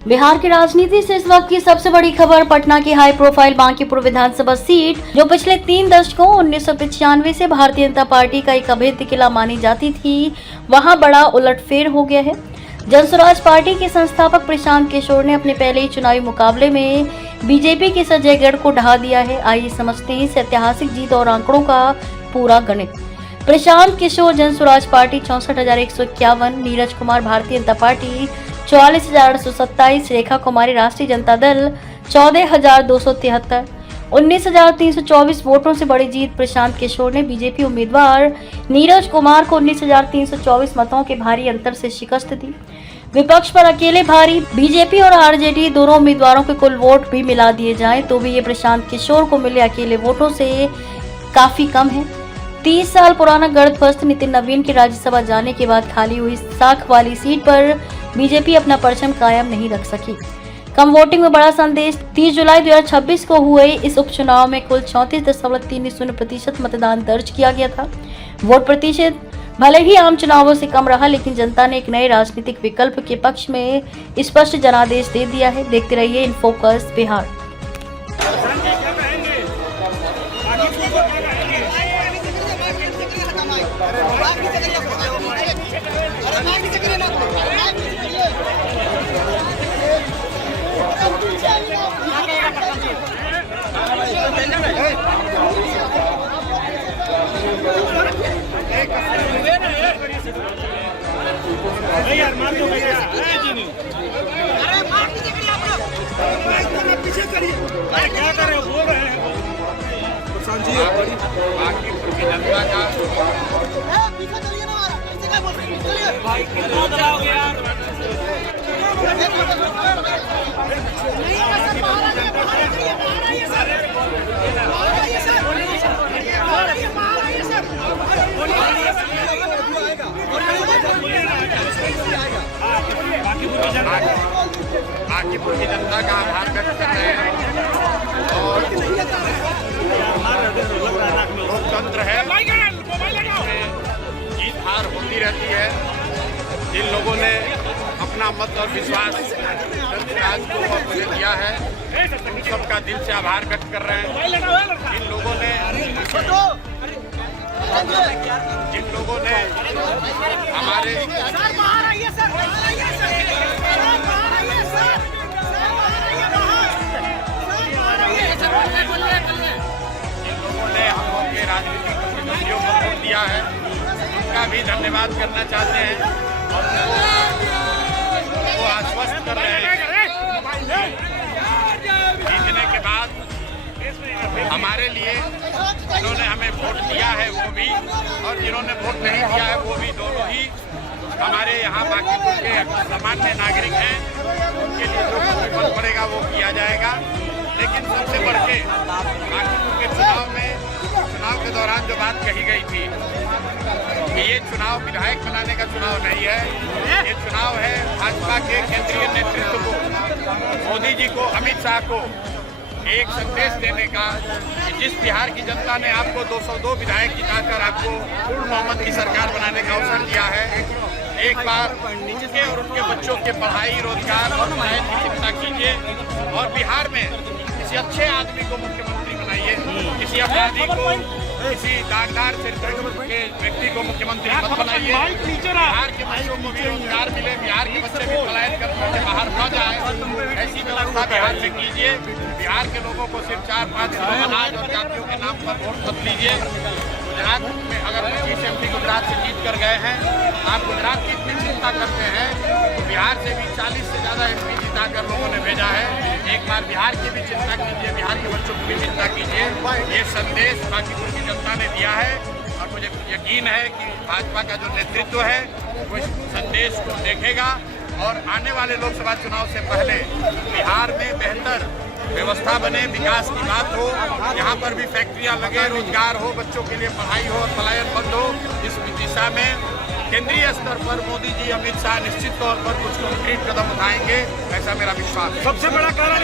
बिहार की राजनीति से इस वक्त की सबसे बड़ी खबर पटना की हाई प्रोफाइल बांकीपुर विधानसभा सीट, जो पिछले 3 दशकों 1995 से भारतीय जनता पार्टी का एक अभेद्य किला मानी जाती थी, वहां बड़ा उलटफेर हो गया है। जनस्वराज पार्टी के संस्थापक प्रशांत किशोर ने अपने पहले ही चुनावी मुकाबले में बीजेपी के संजयगढ़ को ढहा दिया है। आइए समझते हैं इस ऐतिहासिक जीत और आंकड़ों का पूरा गणित। प्रशांत किशोर जनस्वराज पार्टी 64,151, नीरज कुमार भारतीय जनता पार्टी 44,827, रेखा कुमारी राष्ट्रीय जनता दल 14,273, 19,324 वोटों से बड़ी जीत प्रशांत किशोर ने बीजेपी उम्मीदवार नीरज कुमार को 19,324 मतों के भारी अंतर से शिकस्त दी। विपक्ष पर अकेले भारी बीजेपी और आरजेडी दोनों उम्मीदवारों के कुल वोट भी मिला दिए जाएं तो भी ये प्रशांत किशोर को मिले अकेले वोटों से काफी कम है। 30 साल पुराना गढ़ध्वस्त नितिन नवीन के राज्यसभा जाने के बाद खाली हुई साख वाली सीट पर बीजेपी अपना परचम कायम नहीं रख सकी। कम वोटिंग में बड़ा संदेश। 30 जुलाई 2026 को हुए इस उपचुनाव में कुल 34.30% मतदान दर्ज किया गया था। वोट प्रतिशत भले ही आम चुनावों से कम रहा, लेकिन जनता ने एक नए राजनीतिक विकल्प के पक्ष में स्पष्ट जनादेश दे दिया है। देखते रहिए इन फोकस बिहार। यार मान दो भैया जी नहीं। अरे मार दीजिए आप लोग पीछे करिए। अरे क्या कर रहे हो, बोल रहे हैं प्रशांत जी बाकी की जनता का पीछे चलिए ना, पीछे क्या बोल रहे हैं, चलिए भाई कितना जाओगे यार। नहीं सर, बाहर आइए, बाहर आइए, बाहर आइए सर, बाहर आइए सर, बाहर आइए, बाहर आइए सर। बांकीपुर की जनता का आभार व्यक्त कर रहे हैं और लोकतंत्र है, जीत हार होती रहती है। जिन लोगों ने अपना मत और विश्वास जनसुराज को अपने दिया है, उन सबका दिल से आभार व्यक्त कर रहे हैं। जिन लोगों ने हमारे हम लोग के राजनीतिक प्रतिद्वंदियों को वोट दिया है, उनका भी धन्यवाद करना चाहते हैं और वो आश्वस्त कर रहे हैं जीतने के बाद हमारे लिए जिन्होंने हमें वोट दिया है वो भी और जिन्होंने वोट नहीं दिया है वो भी, दोनों ही हमारे यहाँ बांकीपुर के सामान्य नागरिक हैं। उनके लिए जो कुछ फल पड़ेगा वो किया जाएगा। लेकिन सबसे बढ़ के बांकीपुर के चुनाव के दौरान जो बात कही गई थी कि ये चुनाव विधायक बनाने का चुनाव नहीं है, ये चुनाव है भाजपा के केंद्रीय नेतृत्व को, मोदी जी को, अमित शाह को एक संदेश देने का कि जिस बिहार की जनता ने आपको 202 विधायक जिताकर आपको पूर्ण बहुमत की सरकार बनाने का अवसर दिया है, एक बार उनके और उनके बच्चों के पढ़ाई, रोजगार और पढ़ाई की चिंता कीजिए और बिहार में किसी अच्छे आदमी को मुख्यमंत्री बनाइए, किसी अपराधी को, किसी दागदार चरित्र के व्यक्ति को मुख्यमंत्री मत बनाइए। बिहार के बच्चों को भी रोजगार मिले, बिहार के बच्चे भी पलायन करके बाहर न जाए, ऐसी व्यवस्था बिहार में कीजिए। बिहार के लोगों को सिर्फ 4-5 किलो अनाज और जातियों के नाम पर वोट मत लीजिए। गुजरात में अगर 25 MP गुजरात से जीत कर गए हैं, आप गुजरात की इतनी चिंता करते हैं तो बिहार से भी 40 से ज़्यादा MP जिता कर लोगों ने भेजा है। एक बार बिहार की भी चिंता कीजिए, बिहार के बच्चों की भी चिंता कीजिए। ये संदेश बांकीपुर की जनता ने दिया है और मुझे यकीन है कि भाजपा का जो नेतृत्व है वो इस संदेश को देखेगा और आने वाले लोकसभा चुनाव से पहले बिहार में बेहतर व्यवस्था बने, विकास की बात हो, यहाँ पर भी फैक्ट्रियाँ लगे, रोजगार हो, बच्चों के लिए पढ़ाई हो और पलायन बंद हो। इस दिशा में केंद्रीय स्तर पर मोदी जी, अमित शाह निश्चित तौर पर कुछ कंक्रीट कदम उठाएंगे, ऐसा मेरा विश्वास है। सबसे बड़ा कारण